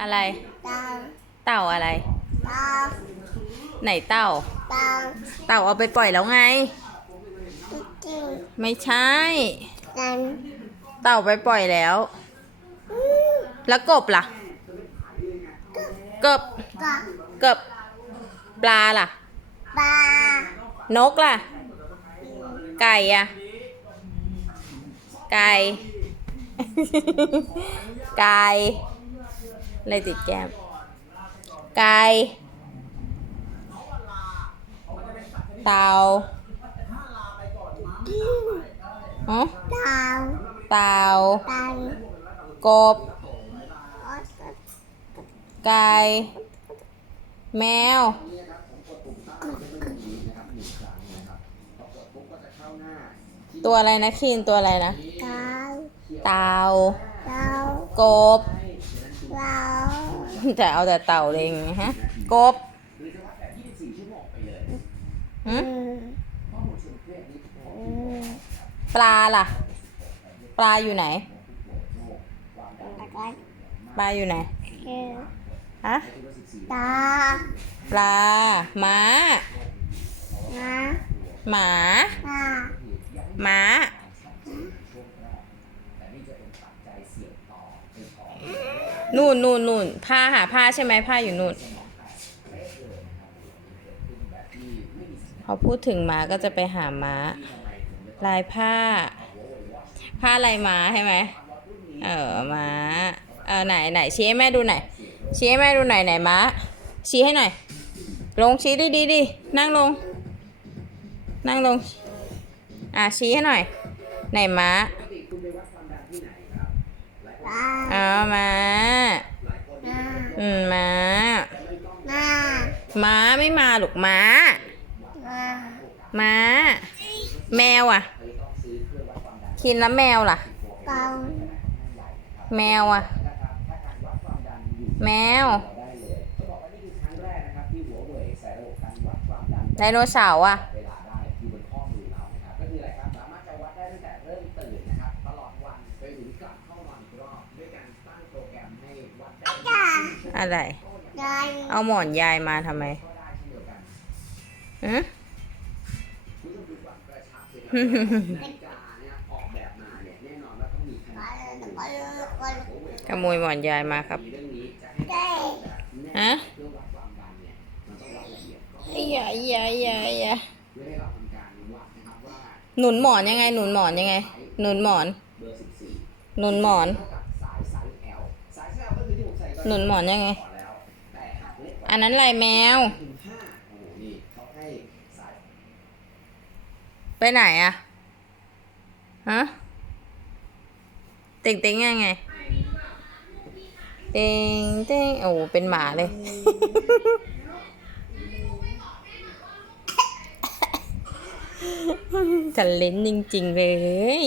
อะไร เต่าเต่าอะไร เต่าไหนเต่า เต่าเต่าเอาไปปล่อยแล้วไงจริงไม่ใช่ๆกันเต่าไปปล่อยแล้วอืมแล้วกบล่ะ กบก็กบ ปลาล่ะ ปลานกล่ะ ไก่อะไก่ ไก่ อะไรติดแก้มไก่เต่าอืมอ๋อเต่าเต่าเต่ากบ ไก่ แมว ตัวอะไรนะคินตัวอะไรนะเต่าเต่าเต่ากบ เต่าจะเอาแต่เต่าเลยไงฮะ กบหึอืมอืมปลาล่ะ ปลาอยู่ไหน แล้วก็ปลาอยู่ไหน คือฮะ ตาปลาม้านะหมา ตาม้า นู่นนู่นนู่นผ้าหาผ้าใช่ไหมผ้าอยู่นู่น พอพูดถึงม้าก็จะไปหาม้า ลายผ้า ผ้าลายม้าใช่ไหมเออม้าเออไหนไหนชี้ให้แม่ดูหน่อยชี้ให้แม่ดูหน่อยไหนม้าชี้ให้หน่อย ลงชี้ดีดีดีนั่งลง นั่งลง อะชี้ให้หน่อย ไหนม้า ตาอ๋อม้านาอืมม้านาม้าไม่มาหรอกม้านาม้า แมวอะ คินแล้วแมวล่ะเต่าแมวอะ แมว ไดโนเสาร์อะ จ้า อะไรได้เอาหมอนยายมาทำไมอือขโมยหมอนยายมาครับ ได้ฮะอย่าอย่าอย่าอย่าหนุนหมอนยังไง หนุนหมอนยังไง หนุนหมอน หนุนหมอน หนุนหมอนยังไง อันนั้นลายแมว ไปไหนอะฮะเต็งเต็งยังไง เต็งเต็งโอ้เป็นหมาเลยฉันเลนจริง ๆ เลย